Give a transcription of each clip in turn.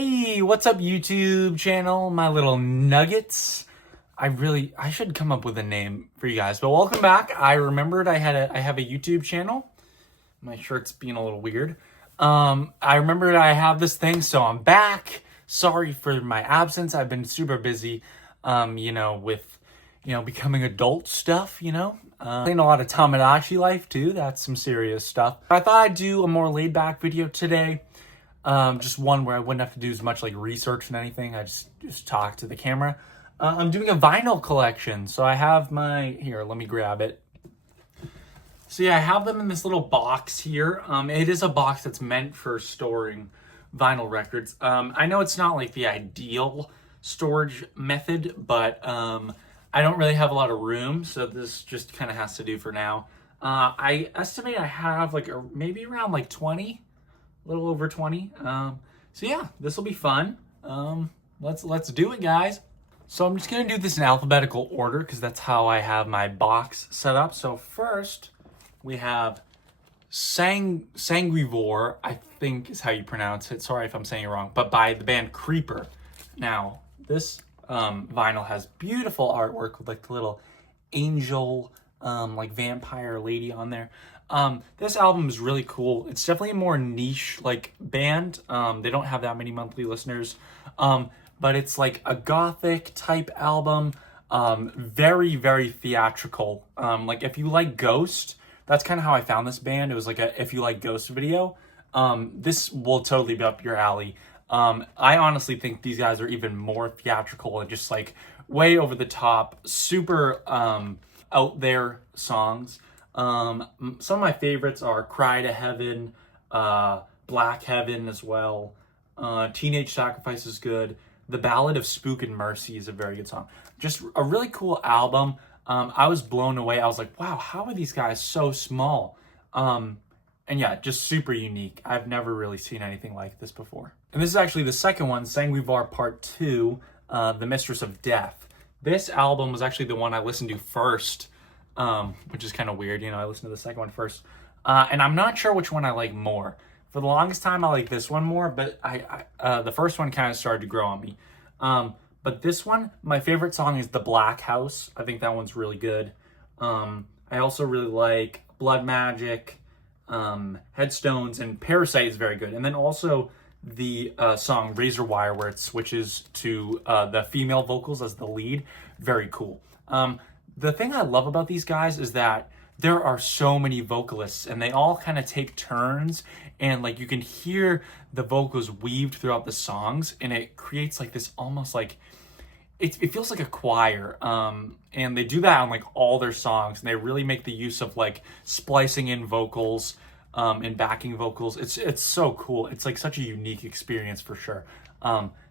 Hey, what's up YouTube channel, my little nuggets? I should come up with a name for you guys, but welcome back. I remembered I have a YouTube channel. My shirt's being a little weird. I remembered I have this thing, so I'm back. Sorry for my absence. I've been super busy, with, becoming adult stuff, playing a lot of Tamagotchi life too. That's some serious stuff. I thought I'd do a more laid back video today. Just one where I wouldn't have to do as much like research and anything. I just talk to the camera. I'm doing a vinyl collection. So I have here, let me grab it. So yeah, I have them in this little box here. It is a box that's meant for storing vinyl records. I know it's not like the ideal storage method, but I don't really have a lot of room. So this just kind of has to do for now. I estimate I have maybe around 20. A little over 20. So yeah, this will be fun. Let's do it, guys. So I'm just gonna do this in alphabetical order because that's how I have my box set up. So first we have Sanguivore, I think is how you pronounce it. Sorry if I'm saying it wrong, but by the band Creeper. Now this vinyl has beautiful artwork with the little angel, vampire lady on there. This album is really cool. It's definitely a more niche band. They don't have that many monthly listeners. But it's like a gothic type album. Very, very theatrical. If you like Ghost, that's kind of how I found this band. It was like a if you like Ghost video. This will totally be up your alley. I honestly think these guys are even more theatrical and just way over the top, super out there songs. Some of my favorites are Cry to Heaven, Black Heaven as well. Teenage Sacrifice is good. The Ballad of Spook and Mercy is a very good song. Just a really cool album. I was blown away. I was like, wow, how are these guys so small? And yeah, just super unique. I've never really seen anything like this before. And this is actually the second one, Sanguivore Part 2, The Mistress of Death. This album was actually the one I listened to first, which is kind of weird. I listened to the second one first. And I'm not sure which one I like more. For the longest time, I like this one more, but the first one kind of started to grow on me. But this one, my favorite song is The Black House. I think that one's really good. I also really like Blood Magic, Headstones, and Parasite is very good. And then also the song Razor Wire, where it switches to the female vocals as the lead. Very cool. The thing I love about these guys is that there are so many vocalists and they all kind of take turns, and you can hear the vocals weaved throughout the songs, and it creates this almost it feels like a choir. And they do that on all their songs, and they really make the use of splicing in vocals and backing vocals. It's so cool. It's such a unique experience for sure.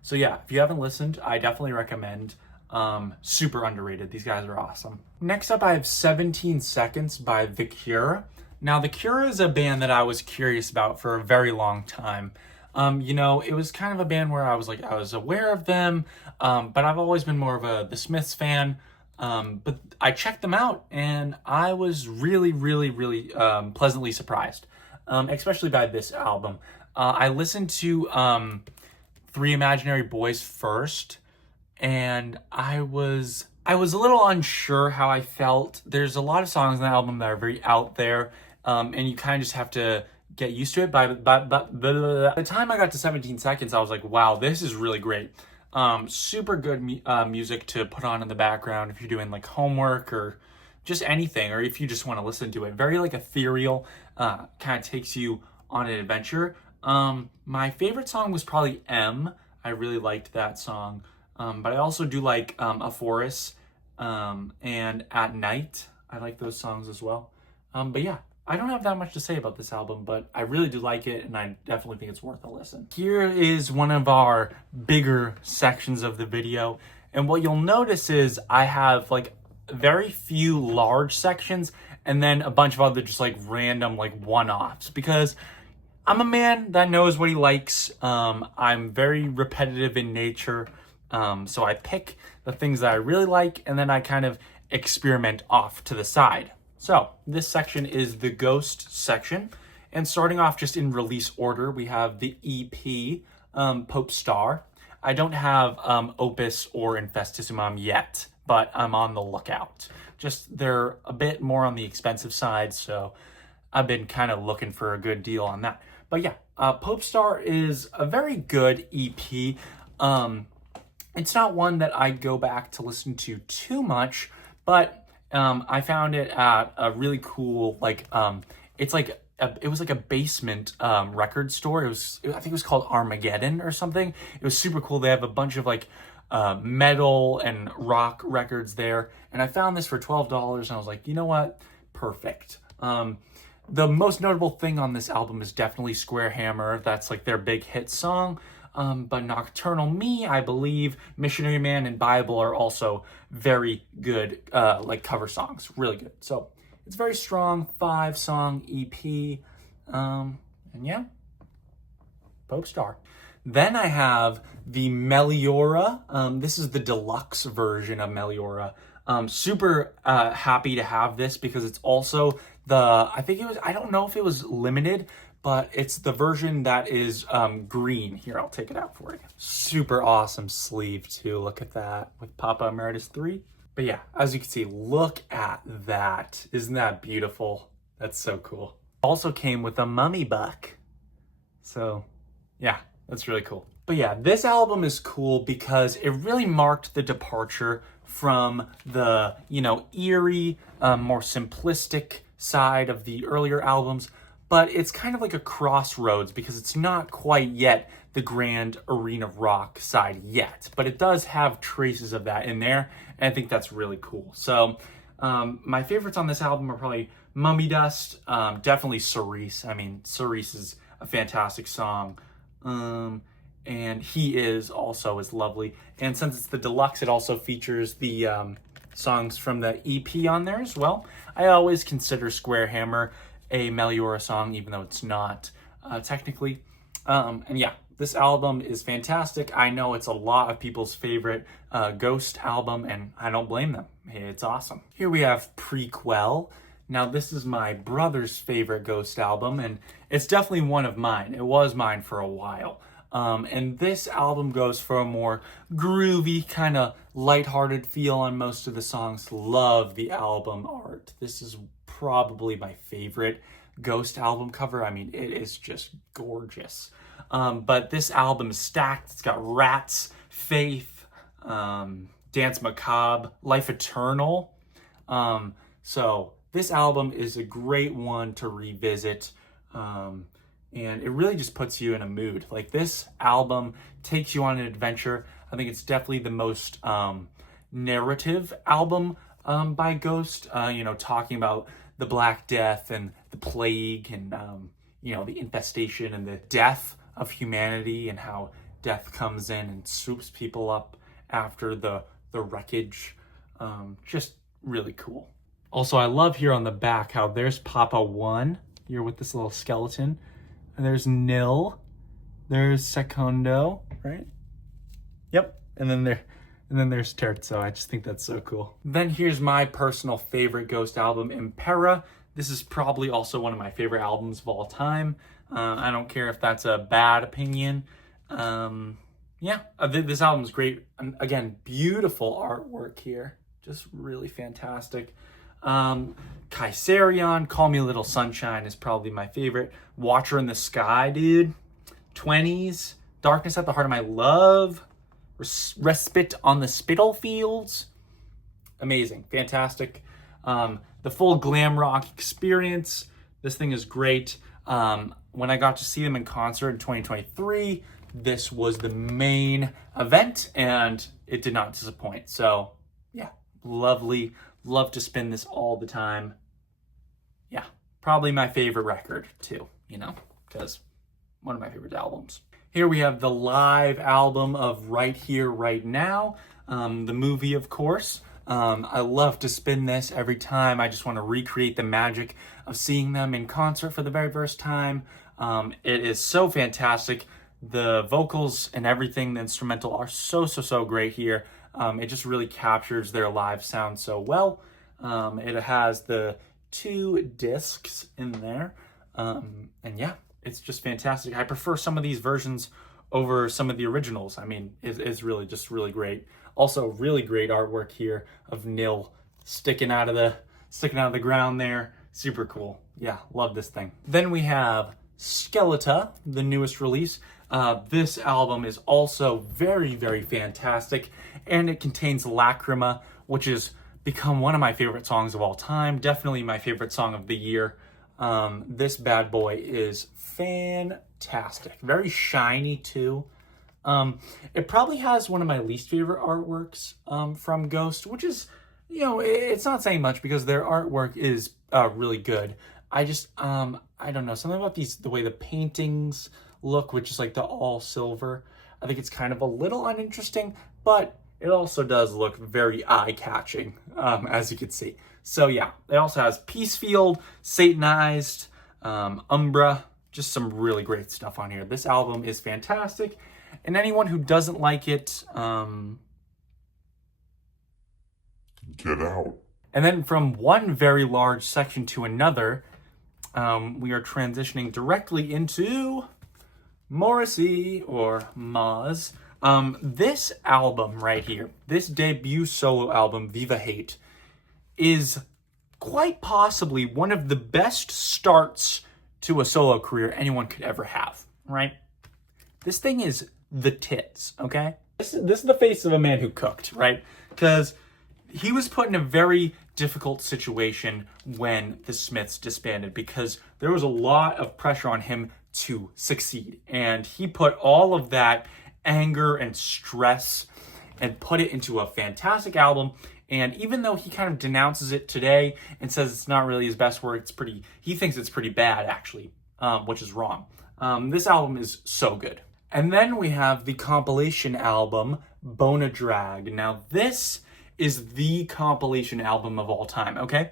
So yeah, if you haven't listened, I definitely recommend. Super underrated. These guys are awesome. Next up, I have 17 Seconds by The Cure. Now, The Cure is a band that I was curious about for a very long time. It was kind of a band where I was aware of them, but I've always been more of the Smiths fan. But I checked them out and I was really, really, really pleasantly surprised, especially by this album. I listened to Three Imaginary Boys first, and I was a little unsure how I felt. There's a lot of songs on the album that are very out there, and you kind of just have to get used to it. By the time I got to 17 Seconds, I was like, wow, this is really great. Super good music to put on in the background if you're doing homework or just anything, or if you just want to listen to it. Very ethereal, kind of takes you on an adventure. My favorite song was probably M. I really liked that song. But I also do like Aphoris and At Night. I like those songs as well. But yeah, I don't have that much to say about this album, but I really do like it, and I definitely think it's worth a listen. Here is one of our bigger sections of the video, and what you'll notice is I have very few large sections and then a bunch of other just random one-offs, because I'm a man that knows what he likes. I'm very repetitive in nature. So I pick the things that I really like, and then I kind of experiment off to the side. So this section is the Ghost section, and starting off just in release order, we have the EP, Pope Star. I don't have Opus or Infestissimum yet, but I'm on the lookout. Just they're a bit more on the expensive side, so I've been kind of looking for a good deal on that. But yeah, Pope Star is a very good EP. It's not one that I'd go back to listen to too much, but I found it at a really cool, it's like it was like a basement record store. I think it was called Armageddon or something. It was super cool. They have a bunch of metal and rock records there, and I found this for $12, and I was like, you know what? Perfect. The most notable thing on this album is definitely Square Hammer. That's like their big hit song. But Nocturnal Me, I believe, Missionary Man, and Bible are also very good, cover songs. Really good. So it's a very strong 5-song EP. And yeah, Pope Star. Then I have the Meliora. This is the deluxe version of Meliora. Super happy to have this because it's also I don't know if it was limited, but it's the version that is green. Here, I'll take it out for you. Super awesome sleeve too. Look at that with Papa Emeritus 3. But yeah, as you can see, look at that. Isn't that beautiful? That's so cool. Also came with a mummy buck. So yeah, that's really cool. But yeah, this album is cool because it really marked the departure from the, eerie, more simplistic side of the earlier albums. But it's kind of like a crossroads because it's not quite yet the grand arena rock side yet. But it does have traces of that in there, and I think that's really cool. So my favorites on this album are probably Mummy Dust, definitely Cerise. I mean, Cerise is a fantastic song. And He Is also is lovely. And since it's the deluxe, it also features the songs from the EP on there as well. I always consider Square Hammer a Meliora song, even though it's not technically. And yeah, this album is fantastic. I know it's a lot of people's favorite Ghost album, and I don't blame them. It's awesome. Here we have Prequel. Now, this is my brother's favorite Ghost album, and it's definitely one of mine. It was mine for a while. And this album goes for a more groovy, kind of lighthearted feel on most of the songs. Love the album art. This is probably my favorite Ghost album cover. I mean, it is just gorgeous. But this album is stacked. It's got Rats, Faith, Dance Macabre, Life Eternal. So this album is a great one to revisit. And it really just puts you in a mood. Like, this album takes you on an adventure. I think it's definitely the most narrative album by Ghost. Talking about the Black Death and the plague and, the infestation and the death of humanity and how death comes in and swoops people up after the wreckage. Just really cool. Also, I love here on the back how there's Papa 1 here with this little skeleton. And there's Nil. There's Secondo, right? Yep. And then there's Terzo. I just think that's so cool. Then here's my personal favorite Ghost album, Impera. This is probably also one of my favorite albums of all time. I don't care if that's a bad opinion. This album is great. And again, beautiful artwork here. Just really fantastic. Kaiserion, Call Me a Little Sunshine is probably my favorite. Watcher in the Sky, dude. 20s, Darkness at the Heart of My Love, Respite on the Spitalfields. Amazing, fantastic. The full glam rock experience. This thing is great. When I got to see them in concert in 2023, this was the main event, and it did not disappoint. So, yeah, lovely. Love to spin this all the time. Yeah, probably my favorite record too, because one of my favorite albums. Here we have the live album of Right Here, Right Now, the movie, of course. I love to spin this every time. I just want to recreate the magic of seeing them in concert for the very first time. It is so fantastic. The vocals and everything, the instrumental, are so great here. It just really captures their live sound so well. It has the 2 discs in there. And yeah, it's just fantastic. I prefer some of these versions over some of the originals. I mean, it's really just really great. Also, really great artwork here of Nil sticking out of the ground there. Super cool. Yeah, love this thing. Then we have Skeletor, the newest release. This album is also very, very fantastic, and it contains Lacrima, which has become one of my favorite songs of all time. Definitely my favorite song of the year. This bad boy is fantastic. Very shiny too. It probably has one of my least favorite artworks from Ghost, which is, you know, it's not saying much because their artwork is really good. I just, I don't know, something about the way the paintings look, which is like the all silver. I think it's kind of a little uninteresting, but it also does look very eye-catching, as you can see. So yeah, it also has Peacefield, Satanized, Umbra, just some really great stuff on here. This album is fantastic, and anyone who doesn't like it, get out. And then from one very large section to another, we are transitioning directly into Morrissey, or Moz. This album right here, this debut solo album, Viva Hate, is quite possibly one of the best starts to a solo career anyone could ever have, right? This thing is the tits, okay? This is the face of a man who cooked, right? Because he was put in a very difficult situation when the Smiths disbanded, because there was a lot of pressure on him to succeed. And he put all of that anger and stress and put it into a fantastic album. And even though he kind of denounces it today and says it's not really his best work, he thinks it's pretty bad, actually, which is wrong. This album is so good. And then we have the compilation album, Bona Drag. Now, this is the compilation album of all time, okay?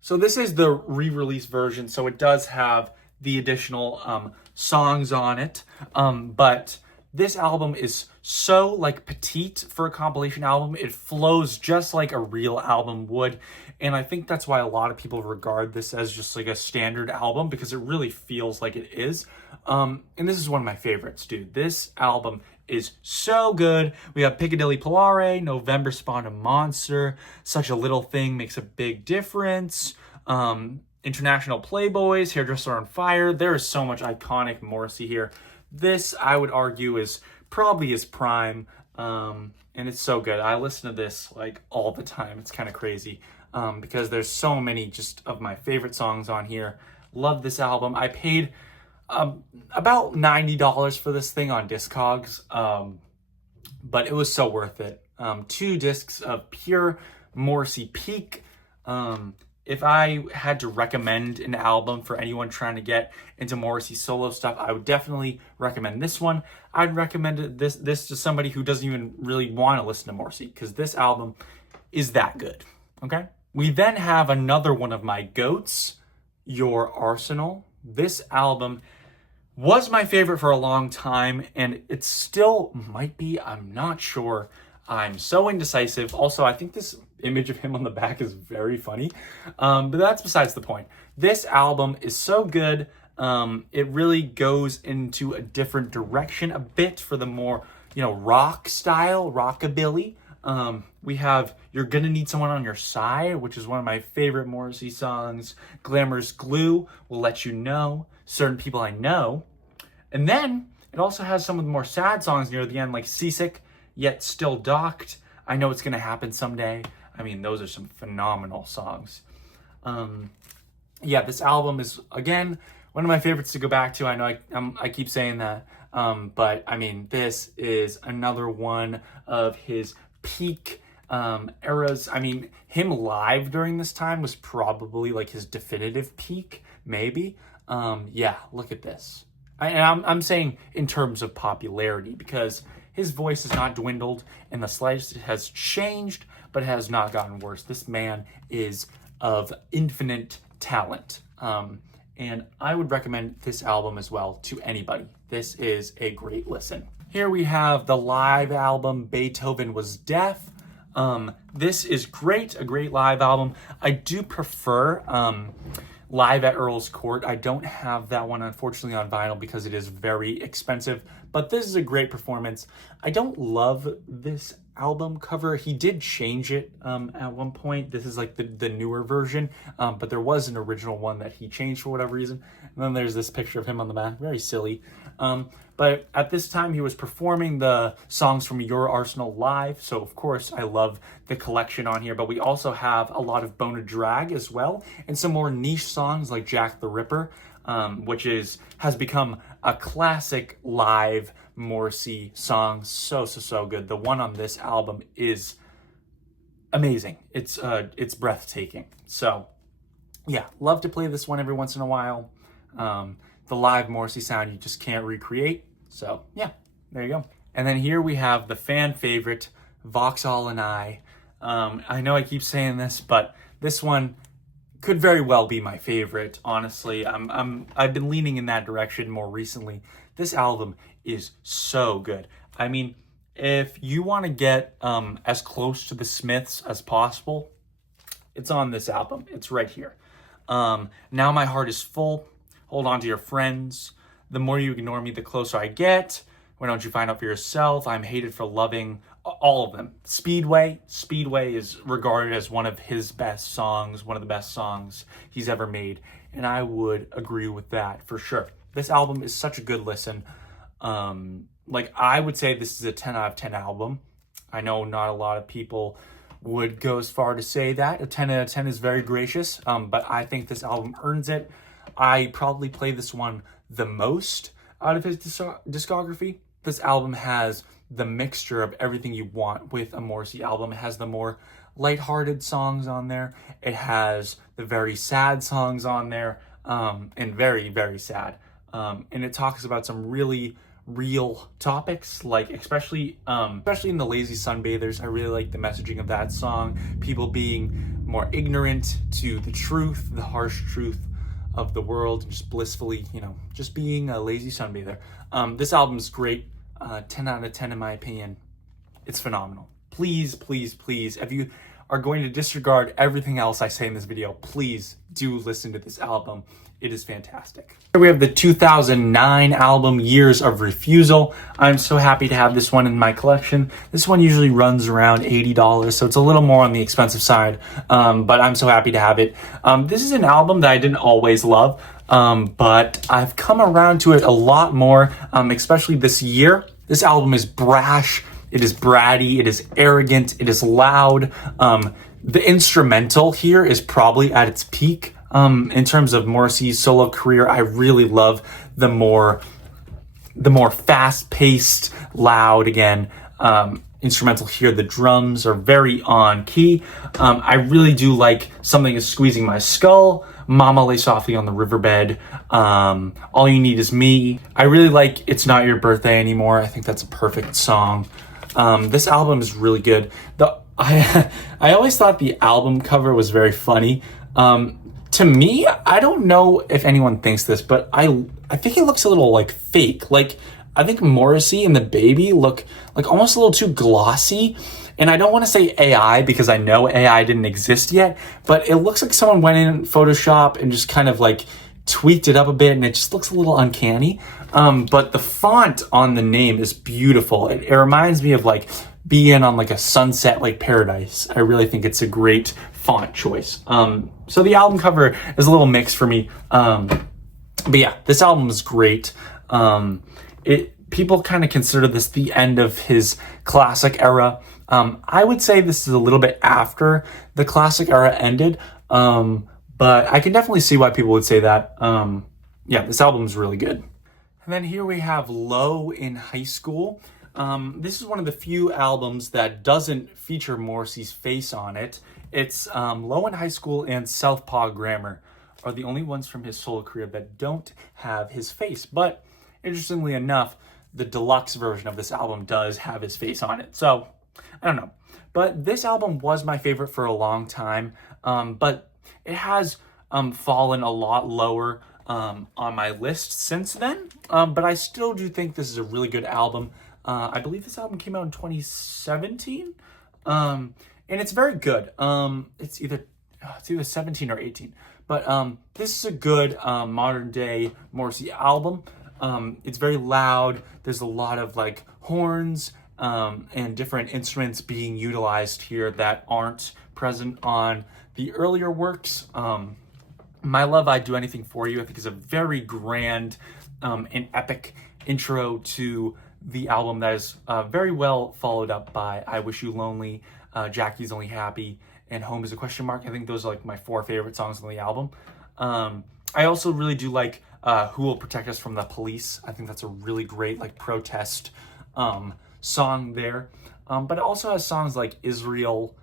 So this is the re-release version, so it does have the additional songs on it, but this album is so like petite for a compilation album. It flows just like a real album would, and I think that's why a lot of people regard this as just like a standard album, because it really feels like it is. And this is one of my favorites, dude. This album is so good. We have Piccadilly Polare, November Spawned a Monster, Such a Little Thing Makes a Big Difference, International Playboys, Hairdresser on Fire. There is so much iconic Morrissey here. This, I would argue, is probably his prime, and it's so good. I listen to this like all the time. It's kind of crazy because there's so many just of my favorite songs on here. Love this album. I paid about $90 for this thing on Discogs, but it was so worth it. 2 discs of pure Morrissey peak. If I had to recommend an album for anyone trying to get into Morrissey solo stuff, I would definitely recommend this one. I'd recommend this to somebody who doesn't even really want to listen to Morrissey, because this album is that good, okay? We then have another one of my goats, Your Arsenal. This album was my favorite for a long time, and it still might be. I'm not sure. I'm so indecisive. Also, I think this image of him on the back is very funny, but that's besides the point. This album is so good. It really goes into a different direction a bit for the more, rock style, rockabilly. We have You're Gonna Need Someone on Your Side, which is one of my favorite Morrissey songs. Glamour's Glue, Will Let You Know, Certain People I Know. And then it also has some of the more sad songs near the end, like Seasick, Yet Still Docked, I Know It's Gonna Happen Someday. I mean, those are some phenomenal songs. Yeah, this album is, again, one of my favorites to go back to. I know I keep saying that, but I mean, this is another one of his peak eras. I mean, him live during this time was probably like his definitive peak, maybe. Yeah, look at this. I'm saying in terms of popularity, because his voice has not dwindled in the slightest. It has changed, but has not gotten worse. This man is of infinite talent. And I would recommend this album as well to anybody. This is a great listen. Here we have the live album, Beethoven Was Deaf. This is great, a great live album. I do prefer Live at Earl's Court. I don't have that one, unfortunately, on vinyl because it is very expensive, but this is a great performance. I don't love this album cover. He did change it at one point. This is like the newer version, but there was an original one that he changed for whatever reason. And then there's this picture of him on the back, very silly. But at this time, he was performing the songs from Your Arsenal live. So, of course, I love the collection on here. But we also have a lot of Bona Drag as well, and some more niche songs like Jack the Ripper, which has become a classic live Morrissey song. So good. The one on this album is amazing. It's breathtaking. So, yeah, love to play this one every once in a while. The live Morrissey sound you just can't recreate. So yeah, there you go. And then here we have the fan favorite, Vauxhall and I. I know I keep saying this, but this one could very well be my favorite. Honestly, I've been leaning in that direction more recently. This album is so good. I mean, if you want to get as close to the Smiths as possible, it's on this album. It's right here. Now My Heart Is Full. Hold On to Your Friends. The More You Ignore Me, the Closer I Get. Why Don't You Find Out For Yourself? I'm Hated for Loving. All of them. Speedway is regarded as one of his best songs, one of the best songs he's ever made. And I would agree with that for sure. This album is such a good listen. I would say this is a 10 out of 10 album. I know not a lot of people would go as far to say that. A 10 out of 10 is very gracious, but I think this album earns it. I probably play this one the most out of his discography. This album has the mixture of everything you want with a Morrissey album. It has the more lighthearted songs on there. It has the very sad songs on there, and very, very sad. And it talks about some really real topics, like especially in the Lazy Sunbathers. I really like the messaging of that song. People being more ignorant to the truth, the harsh truth of the world, and just blissfully, just being a lazy sunbather. This album's great. 10 out of 10 in my opinion. It's phenomenal. Please, if you are going to disregard everything else I say in this video, please do listen to this album. It is fantastic. Here we have the 2009 album, Years of Refusal. I'm so happy to have this one in my collection. This one usually runs around $80, so it's a little more on the expensive side, but I'm so happy to have it. This is an album that I didn't always love, but I've come around to it a lot more, especially this year. This album is brash, it is bratty, it is arrogant, it is loud. The instrumental here is probably at its peak. In terms of Morrissey's solo career, I really love the more fast-paced, loud, instrumental here. The drums are very on key. I really do like Something Is Squeezing My Skull, Mama Lay Softly on the Riverbed, All You Need Is Me. I really like It's Not Your Birthday Anymore. I think that's a perfect song. This album is really good. I always thought the album cover was very funny. To me, I don't know if anyone thinks this, but I think it looks a little like fake. Like, I think Morrissey and the baby look like almost a little too glossy. And I don't want to say AI because I know AI didn't exist yet, but it looks like someone went in Photoshop and just kind of like tweaked it up a bit, and it just looks a little uncanny. But the font on the name is beautiful. It reminds me of like being on like a sunset like paradise. I really think it's a great font choice. So the album cover is a little mixed for me. But yeah, this album is great. People kind of consider this the end of his classic era. I would say this is a little bit after the classic era ended. But I can definitely see why people would say that. Yeah, this album is really good. And then here we have Low in High School. This is one of the few albums that doesn't feature Morrissey's face on it. It's Low in High School and Southpaw Grammar are the only ones from his solo career that don't have his face. But interestingly enough, the deluxe version of this album does have his face on it. So, I don't know. But this album was my favorite for a long time. But it has fallen a lot lower on my list since then. But I still do think this is a really good album. I believe this album came out in 2017. And it's very good. It's either 17 or 18. But this is a good modern day Morrissey album. It's very loud. There's a lot of like horns and different instruments being utilized here that aren't present on the earlier works. My Love, I'd Do Anything For You, I think is a very grand and epic intro to the album that is very well followed up by I Wish You Lonely, Jackie's Only Happy, and Home Is a Question Mark. I think those are like my 4 favorite songs on the album. I also really do like Who Will Protect Us From the Police. I think that's a really great like protest song there. But it also has songs like Israel,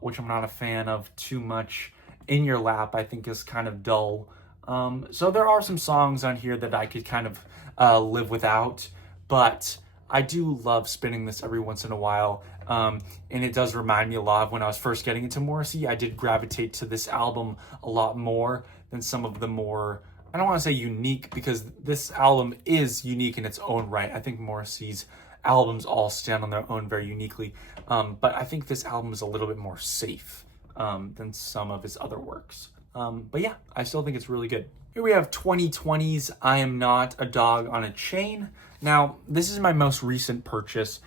which I'm not a fan of too much. In Your Lap, I think, is kind of dull. So there are some songs on here that I could kind of live without, but I do love spinning this every once in a while. And it does remind me a lot of when I was first getting into Morrissey. I did gravitate to this album a lot more than some of the more, I don't want to say unique, because this album is unique in its own right. I think Morrissey's albums all stand on their own very uniquely. But I think this album is a little bit more safe than some of his other works. But yeah, I still think it's really good. Here we have 2020's I Am Not a Dog on a Chain. Now, this is my most recent purchase.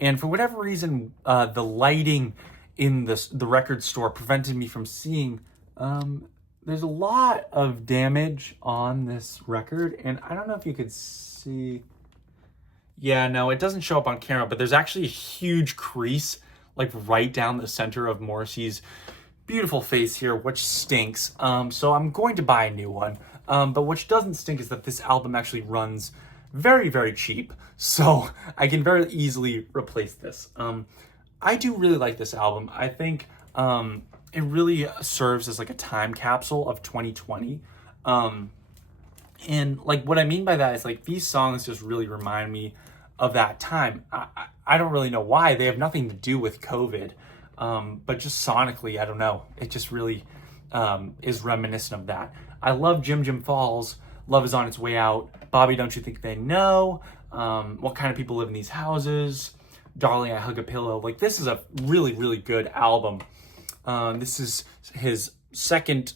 And for whatever reason, the lighting in the record store prevented me from seeing. There's a lot of damage on this record, and I don't know if you could see. Yeah, no, it doesn't show up on camera, but there's actually a huge crease like right down the center of Morrissey's beautiful face here, which stinks. So I'm going to buy a new one. But what doesn't stink is that this album actually runs very, very cheap. So I can very easily replace this. I do really like this album. I think it really serves as like a time capsule of 2020. And like what I mean by that is like these songs just really remind me of that time. I don't really know why. They have nothing to do with COVID. But just sonically, I don't know. It just really is reminiscent of that. I love Jim Jim Falls. Love Is On Its Way Out. Bobby, Don't You Think They Know? What Kind of People Live in These Houses? Darling, I Hug a Pillow. Like, this is a really, really good album. This is his second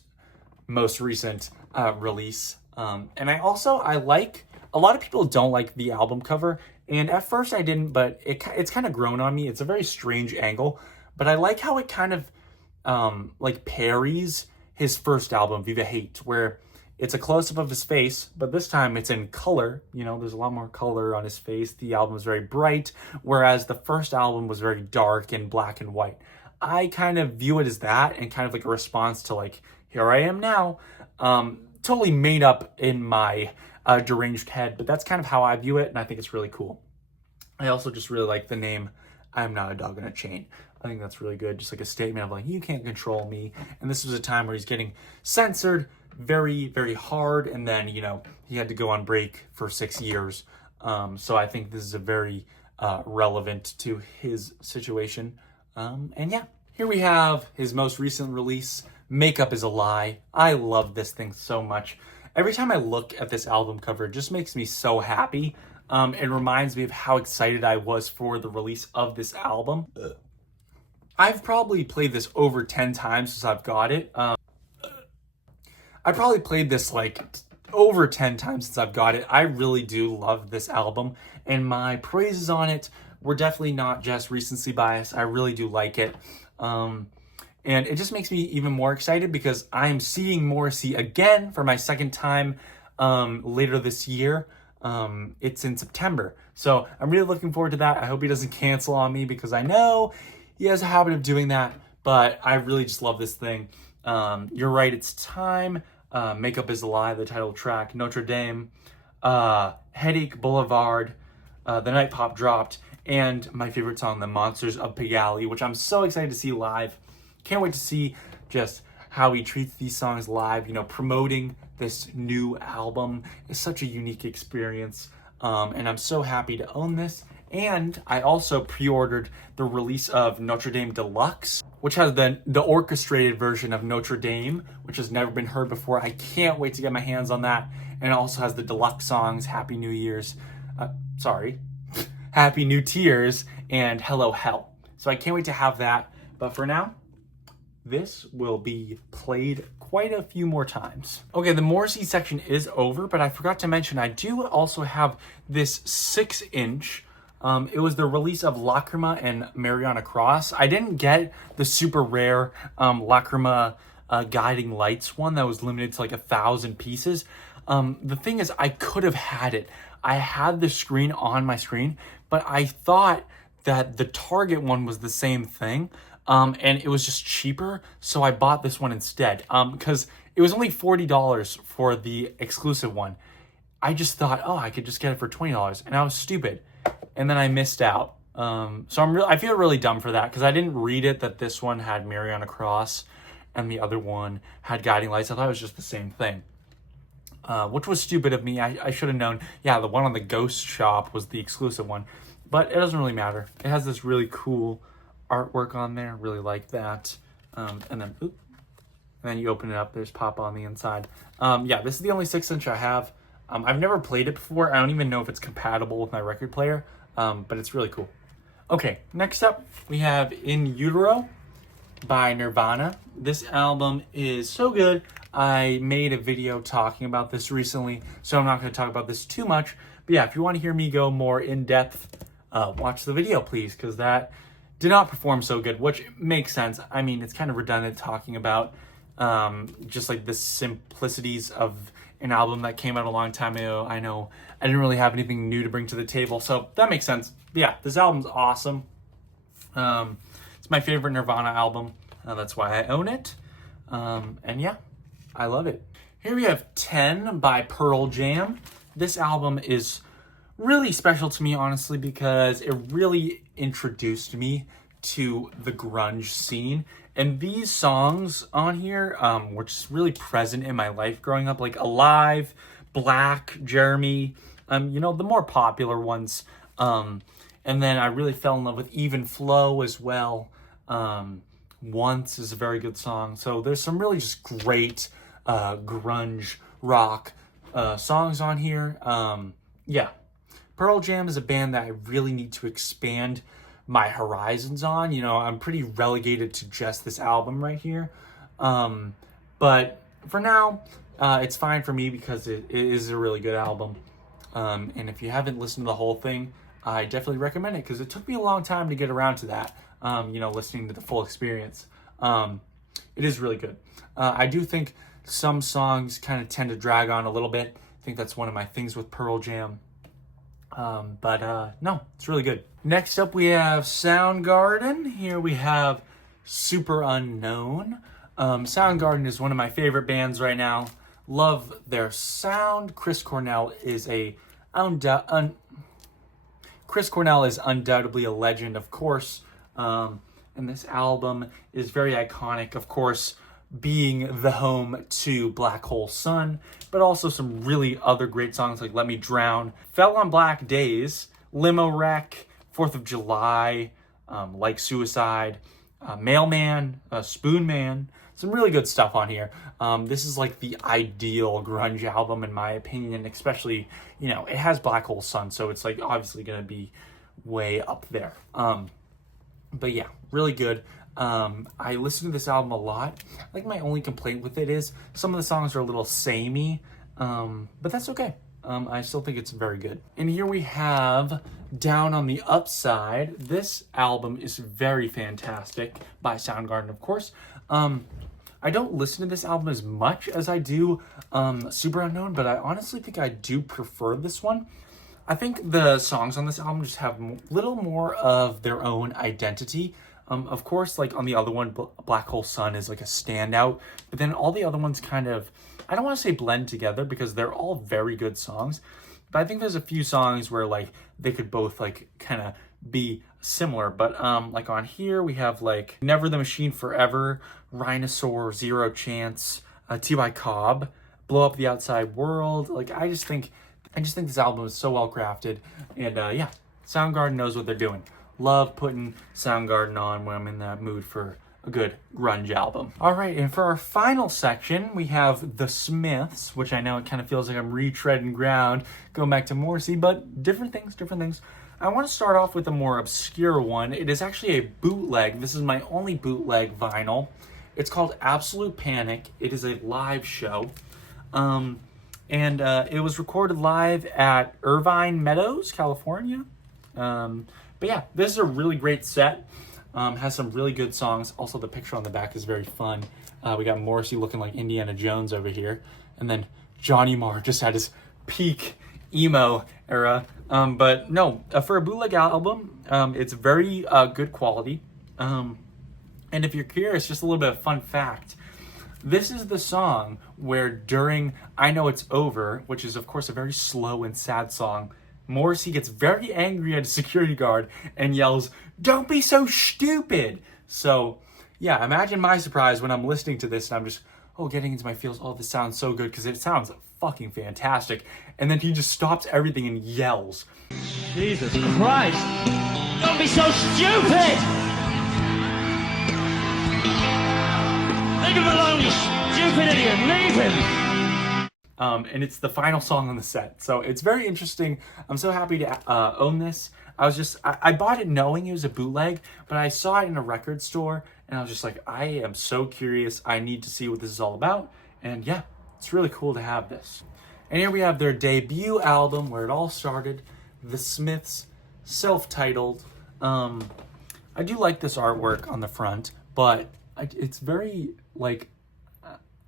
most recent release. And I like, a lot of people don't like the album cover. And at first I didn't, but it's kind of grown on me. It's a very strange angle. But I like how it kind of like parries his first album, Viva Hate, where it's a close-up of his face, but this time it's in color. You know, there's a lot more color on his face. The album is very bright, whereas the first album was very dark and black and white. I kind of view it as that and kind of like a response to like, here I am now. Totally made up in my deranged head, but that's kind of how I view it, and I think it's really cool. I also just really like the name I'm Not a Dog on a Chain. I think that's really good, just like a statement of like, you can't control me. And this was a time where he's getting censored very, very hard, and then, you know, he had to go on break for 6 years. So I think this is a very relevant to his situation. And yeah, here we have his most recent release, Makeup Is a Lie. I love this thing so much. Every time I look at this album cover, it just makes me so happy. It reminds me of how excited I was for the release of this album. I've probably played this over 10 times since I've got it. I probably played this like over 10 times since I've got it. I really do love this album, and my praises on it were definitely not just recency bias. I really do like it. And it just makes me even more excited because I'm seeing Morrissey again for my second time later this year. It's in September. So I'm really looking forward to that. I hope he doesn't cancel on me because I know he has a habit of doing that, but I really just love this thing. You're Right, It's Time. Makeup Is a Lie, the title track. Notre Dame. Headache Boulevard. The Night Pop Dropped. And my favorite song, The Monsters of Pigalle, which I'm so excited to see live. Can't wait to see just how he treats these songs live. You know, promoting this new album is such a unique experience. And I'm so happy to own this. And I also pre-ordered the release of Notre Dame Deluxe, which has the orchestrated version of Notre Dame, which has never been heard before. I can't wait to get my hands on that. And it also has the deluxe songs, Happy New Year's, Happy New Tears, and Hello Hell. So I can't wait to have that. But for now, this will be played quite a few more times. Okay, the Morrissey section is over, but I forgot to mention I do also have this 6-inch. It was the release of Lacrima and Mariana Cross. I didn't get the super rare Lacrima Guiding Lights one that was limited to like 1,000 pieces. The thing is, I could have had it. I had the screen on my screen, but I thought that the Target one was the same thing. And it was just cheaper, so I bought this one instead. Because it was only $40 for the exclusive one. I just thought, oh, I could just get it for $20, and I was stupid, and then I missed out. So I feel really dumb for that because I didn't read it that this one had Mariana Cross, and the other one had Guiding Lights. I thought it was just the same thing, which was stupid of me. I should have known. Yeah, the one on the Ghost Shop was the exclusive one, but it doesn't really matter. It has this really cool artwork on there, really like that. And then you open it up, there's Pop on the inside. Yeah, this is the only 6-inch I have. I've never played it before. I don't even know if it's compatible with my record player, but it's really cool. Okay, next up we have In Utero by Nirvana. This album is so good. I made a video talking about this recently, so I'm not going to talk about this too much. But yeah, if you want to hear me go more in depth, watch the video, please, because that did not perform so good, which makes sense. I mean, it's kind of redundant talking about just like the simplicities of an album that came out a long time ago. I know I didn't really have anything new to bring to the table, so that makes sense. But yeah, this album's awesome. It's my favorite Nirvana album. That's why I own it. And yeah, I love it. Here we have 10 by Pearl Jam. This album is really special to me, honestly, because it really introduced me to the grunge scene. And these songs on here were just really present in my life growing up, like Alive, Black, Jeremy, the more popular ones. And then I really fell in love with Even Flow as well. Once is a very good song. So there's some really just great grunge rock songs on here. Yeah. Pearl Jam is a band that I really need to expand my horizons on. I'm pretty relegated to just this album right here. But for now, it's fine for me because it is a really good album. And if you haven't listened to the whole thing, I definitely recommend it because it took me a long time to get around to that, listening to the full experience. It is really good. I do think some songs kind of tend to drag on a little bit. I think that's one of my things with Pearl Jam. No, it's really good. Next up, we have Soundgarden. Here we have Super Unknown. Soundgarden is one of my favorite bands right now. Love their sound. Chris Cornell is undoubtedly a legend, of course. And this album is very iconic, of course, being the home to Black Hole Sun, but also some really other great songs like Let Me Drown, Fell on Black Days, Limo Wreck, 4th of July, Like Suicide, Mailman, Spoon Man, some really good stuff on here. This is like the ideal grunge album in my opinion, especially, it has Black Hole Sun, so it's like obviously going to be way up there. But yeah, really good. I listen to this album a lot. I think my only complaint with it is some of the songs are a little samey, but that's okay. I still think it's very good. And here we have Down on the Upside. This album is very fantastic by Soundgarden, of course. I don't listen to this album as much as I do Super Unknown, but I honestly think I do prefer this one. I think the songs on this album just have a little more of their own identity. Of course, like on the other one, Black Hole Sun is like a standout, but then all the other ones kind of, I don't want to say blend together because they're all very good songs, but I think there's a few songs where like they could both like kind of be similar. But like on here we have like Never the Machine Forever, Rhinosaur, Zero Chance, T.Y. Cobb, Blow Up the Outside World. Like I just think this album is so well crafted, and yeah, Soundgarden knows what they're doing. Love putting Soundgarden on when I'm in that mood for a good grunge album. All right, and for our final section, we have The Smiths, which I know it kind of feels like I'm retreading ground, going back to Morrissey, but different things. I want to start off with a more obscure one. It is actually a bootleg. This is my only bootleg vinyl. It's called Absolute Panic. It is a live show. And it was recorded live at Irvine Meadows, California. But yeah, this is a really great set. Has some really good songs. Also, the picture on the back is very fun. We got Morrissey looking like Indiana Jones over here. And then Johnny Marr just had his peak emo era. But no, for a bootleg album, it's very good quality. And if you're curious, just a little bit of fun fact. This is the song where during I Know It's Over, which is of course a very slow and sad song, Morrissey gets very angry at a security guard and yells, "Don't be so stupid!" So yeah, imagine my surprise when I'm listening to this and I'm just, getting into my feels. Oh, this sounds so good because it sounds fucking fantastic. And then he just stops everything and yells, Jesus Christ! Don't be so stupid! Leave him alone, you stupid idiot! Leave him! And it's the final song on the set. So it's very interesting. I'm so happy to own this. I bought it knowing it was a bootleg, but I saw it in a record store and I was just like, I am so curious. I need to see what this is all about. And yeah, it's really cool to have this. And here we have their debut album where it all started, The Smiths, self-titled. I do like this artwork on the front, but it's very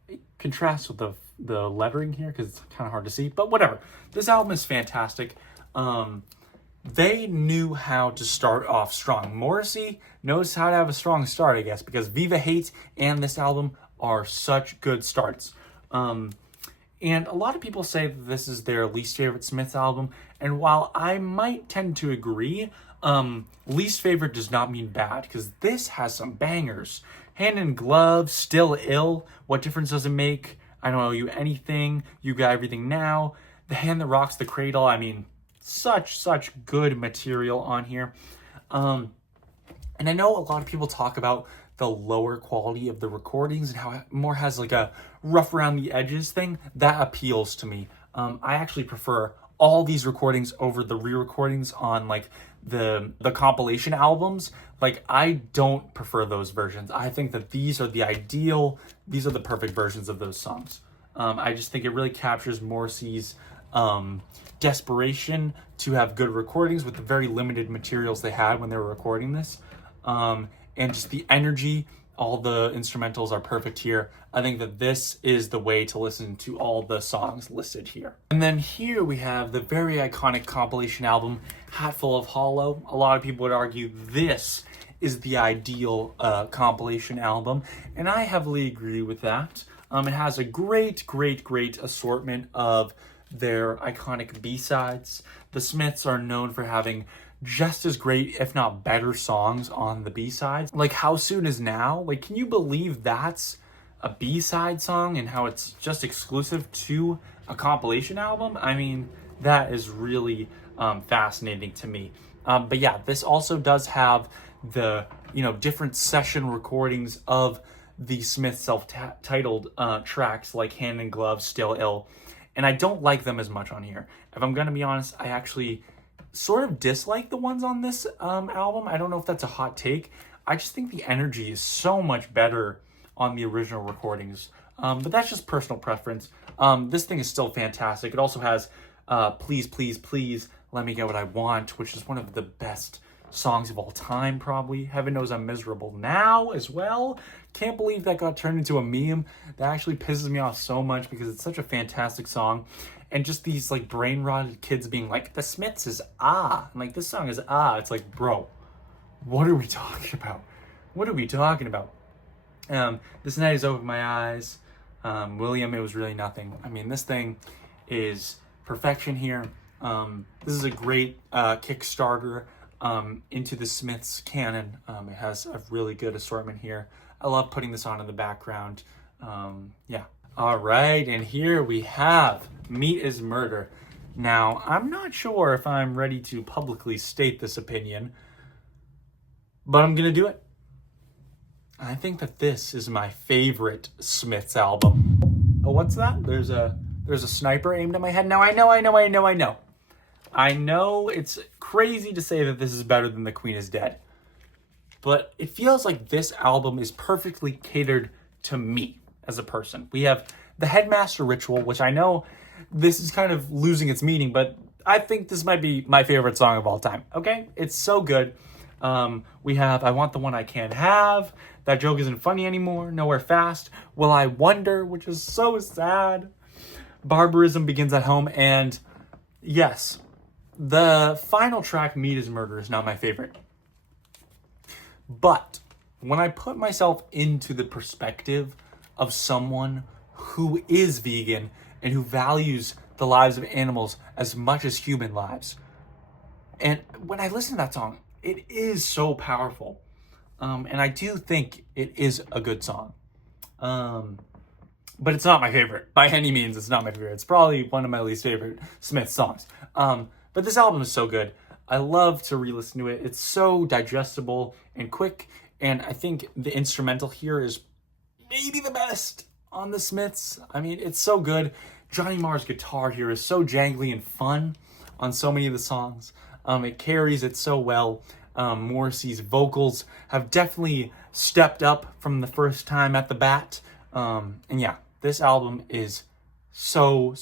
it contrasts with the lettering here because it's kind of hard to see, but whatever. This album is fantastic. They knew how to start off strong. Morrissey knows how to have a strong start, I guess, because Viva Hate and this album are such good starts. And a lot of people say that this is their least favorite Smiths album, and while I might tend to agree, least favorite does not mean bad, because this has some bangers. Hand in Glove, Still Ill, What Difference Does It Make, I Don't Owe You Anything, You Got Everything Now, The Hand That Rocks the Cradle. I mean, such good material on here. And I know a lot of people talk about the lower quality of the recordings and how it more has like a rough around the edges thing. That appeals to me. I actually prefer all these recordings over the re-recordings on like the compilation albums. Like, I don't prefer those versions. I think that these are the perfect versions of those songs. I just think it really captures Morrissey's desperation to have good recordings with the very limited materials they had when they were recording this. And just the energy, all the instrumentals are perfect here. I think that this is the way to listen to all the songs listed here. And then here we have the very iconic compilation album, Hatful of Hollow. A lot of people would argue this is the ideal compilation album, and I heavily agree with that. It has a great assortment of their iconic B-sides. The Smiths are known for having just as great, if not better, songs on the B-sides. Like How Soon Is Now? Like, can you believe that's a B-side song and how it's just exclusive to a compilation album? I mean, that is really fascinating to me. But yeah, this also does have the, different session recordings of the Smiths self-titled tracks like Hand in Glove, Still Ill. And I don't like them as much on here. If I'm going to be honest, I actually sort of dislike the ones on this album. I don't know if that's a hot take. I just think the energy is so much better on the original recordings. But that's just personal preference. This thing is still fantastic. It also has Please, Please, Please, Let Me Get What I Want, which is one of the best songs of all time, probably. Heaven Knows I'm Miserable Now as well. Can't believe that got turned into a meme. That actually pisses me off so much because it's such a fantastic song. And just these like brain rotted kids being like, the Smiths is ah. And like, this song is ah. It's like, bro, what are we talking about? What are we talking about? This Night Is Open My Eyes. William, It Was Really Nothing. I mean, this thing is perfection here. This is a great Kickstarter into the Smiths canon. It has a really good assortment here. I love putting this on in the background. Yeah. All right, and here we have Meat is Murder. Now, I'm not sure if I'm ready to publicly state this opinion, but I'm gonna do it. I think that this is my favorite Smiths album. Oh, what's that? There's a sniper aimed at my head. Now I know. I know it's crazy to say that this is better than The Queen is Dead, but it feels like this album is perfectly catered to me as a person. We have the Headmaster Ritual, which I know this is kind of losing its meaning, but I think this might be my favorite song of all time. Okay? It's so good. We have I Want the One I Can't Have. That Joke Isn't Funny Anymore. Nowhere Fast. Will I Wonder, which is so sad. Barbarism Begins at Home. And yes, the final track, Meat is Murder, is not my favorite. But when I put myself into the perspective of someone who is vegan and who values the lives of animals as much as human lives, and when I listen to that song, it is so powerful. And I do think it is a good song. But it's not my favorite. By any means, it's not my favorite. It's probably one of my least favorite Smith songs. But this album is so good. I love to re-listen to it. It's so digestible and quick. And I think the instrumental here is maybe the best on the Smiths. I mean, it's so good. Johnny Marr's guitar here is so jangly and fun on so many of the songs. It carries it so well. Morrissey's vocals have definitely stepped up from the first time at the bat. And yeah, this album is so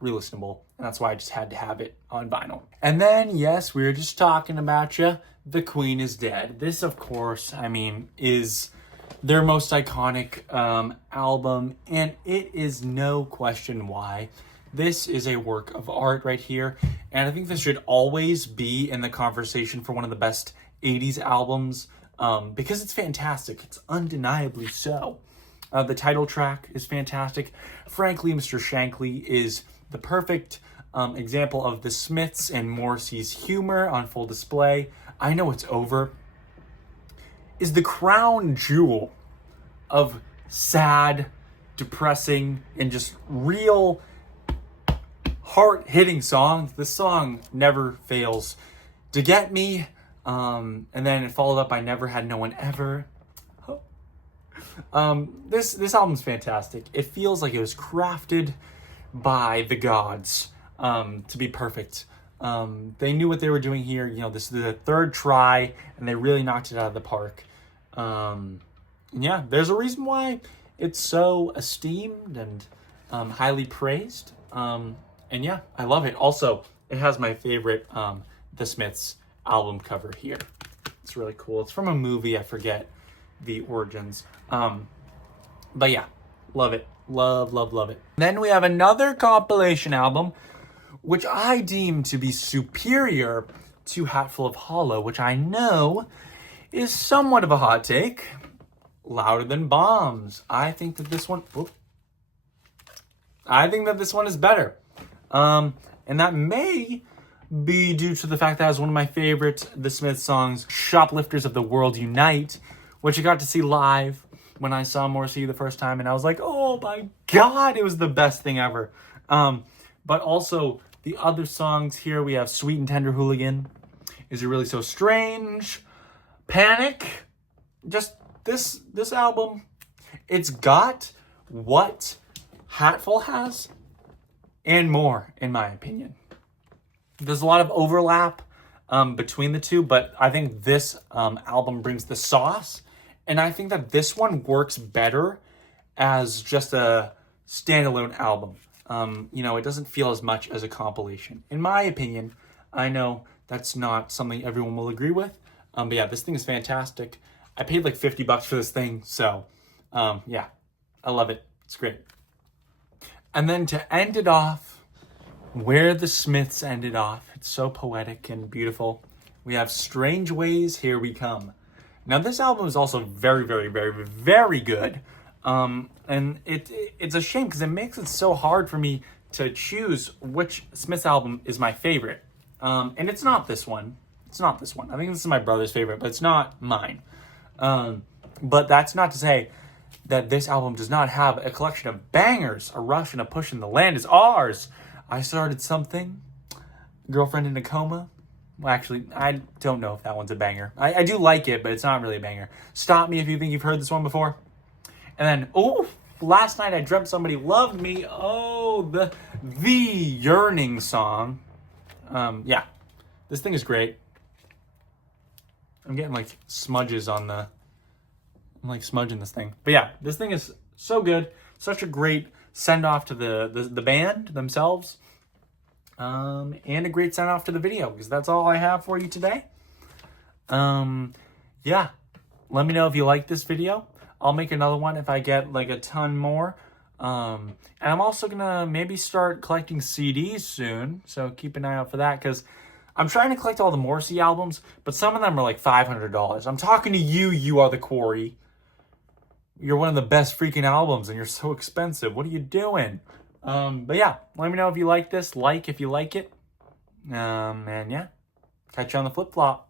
re-listenable. And that's why I just had to have it on vinyl. And then, yes, we were just talking about you. The Queen is Dead. This, of course, I mean, is their most iconic album. And it is no question why. This is a work of art right here. And I think this should always be in the conversation for one of the best 80s albums because it's fantastic. It's undeniably so. The title track is fantastic. Frankly, Mr. Shankly is the perfect example of the Smiths and Morrissey's humor on full display. I Know It's Over is the crown jewel of sad, depressing, and just real heart-hitting songs. This song never fails to get me. And then it followed up by Never Had No One Ever. This album's fantastic. It feels like it was crafted by the gods to be perfect. They knew what they were doing here. You know, this is the third try, and they really knocked it out of the park. Yeah, there's a reason why it's so esteemed and highly praised. And yeah, I love it. Also, it has my favorite The Smiths album cover here. It's really cool. It's from a movie. I forget the origins. But yeah, love it. Love it. Then we have another compilation album, which I deem to be superior to Hatful of Hollow, which I know is somewhat of a hot take. Louder Than Bombs. I think that this one is better. And that may be due to the fact that it was one of my favorite The Smiths songs, Shoplifters of the World Unite, which I got to see live when I saw Morrissey the first time, and I was like, oh my God, it was the best thing ever. But also, the other songs here, we have Sweet and Tender Hooligan, Is It Really So Strange, Panic. Just this album, it's got what Hatful has and more, in my opinion. There's a lot of overlap between the two, but I think this album brings the sauce, and I think that this one works better as just a standalone album. You know, it doesn't feel as much as a compilation. In my opinion, I know that's not something everyone will agree with, but yeah, this thing is fantastic. I paid like $50 for this thing, so yeah, I love it. It's great. And then to end it off, where the Smiths ended off, it's so poetic and beautiful. We have Strange Ways, Here We Come. Now, this album is also very, very, very, very good. And it's a shame because it makes it so hard for me to choose which Smiths album is my favorite. And it's not this one. It's not this one. I think this is my brother's favorite, but it's not mine. But that's not to say that this album does not have a collection of bangers. A Rush and a Push and The Land Is Ours. I Started Something. Girlfriend in a Coma. Well, actually, I don't know if that one's a banger. I do like it, but it's not really a banger. Stop Me if you think you've heard this one before. And then, Last Night I Dreamt Somebody Loved Me. Oh, the Yearning song. Yeah, this thing is great. I'm getting like smudges on the I'm like smudging this thing. But yeah, this thing is so good. Such a great send off to the band themselves. And a great send off to the video, because that's all I have for you today. Yeah, let me know if you like this video. I'll make another one if I get like a ton more. And I'm also gonna maybe start collecting CDs soon, so keep an eye out for that, because I'm trying to collect all the Morrissey albums, but some of them are like $500. I'm talking to you, You Are the Quarry. You're one of the best freaking albums, and you're so expensive. What are you doing? But yeah, let me know if you like this. Like if you like it. And yeah, catch you on the flip-flop.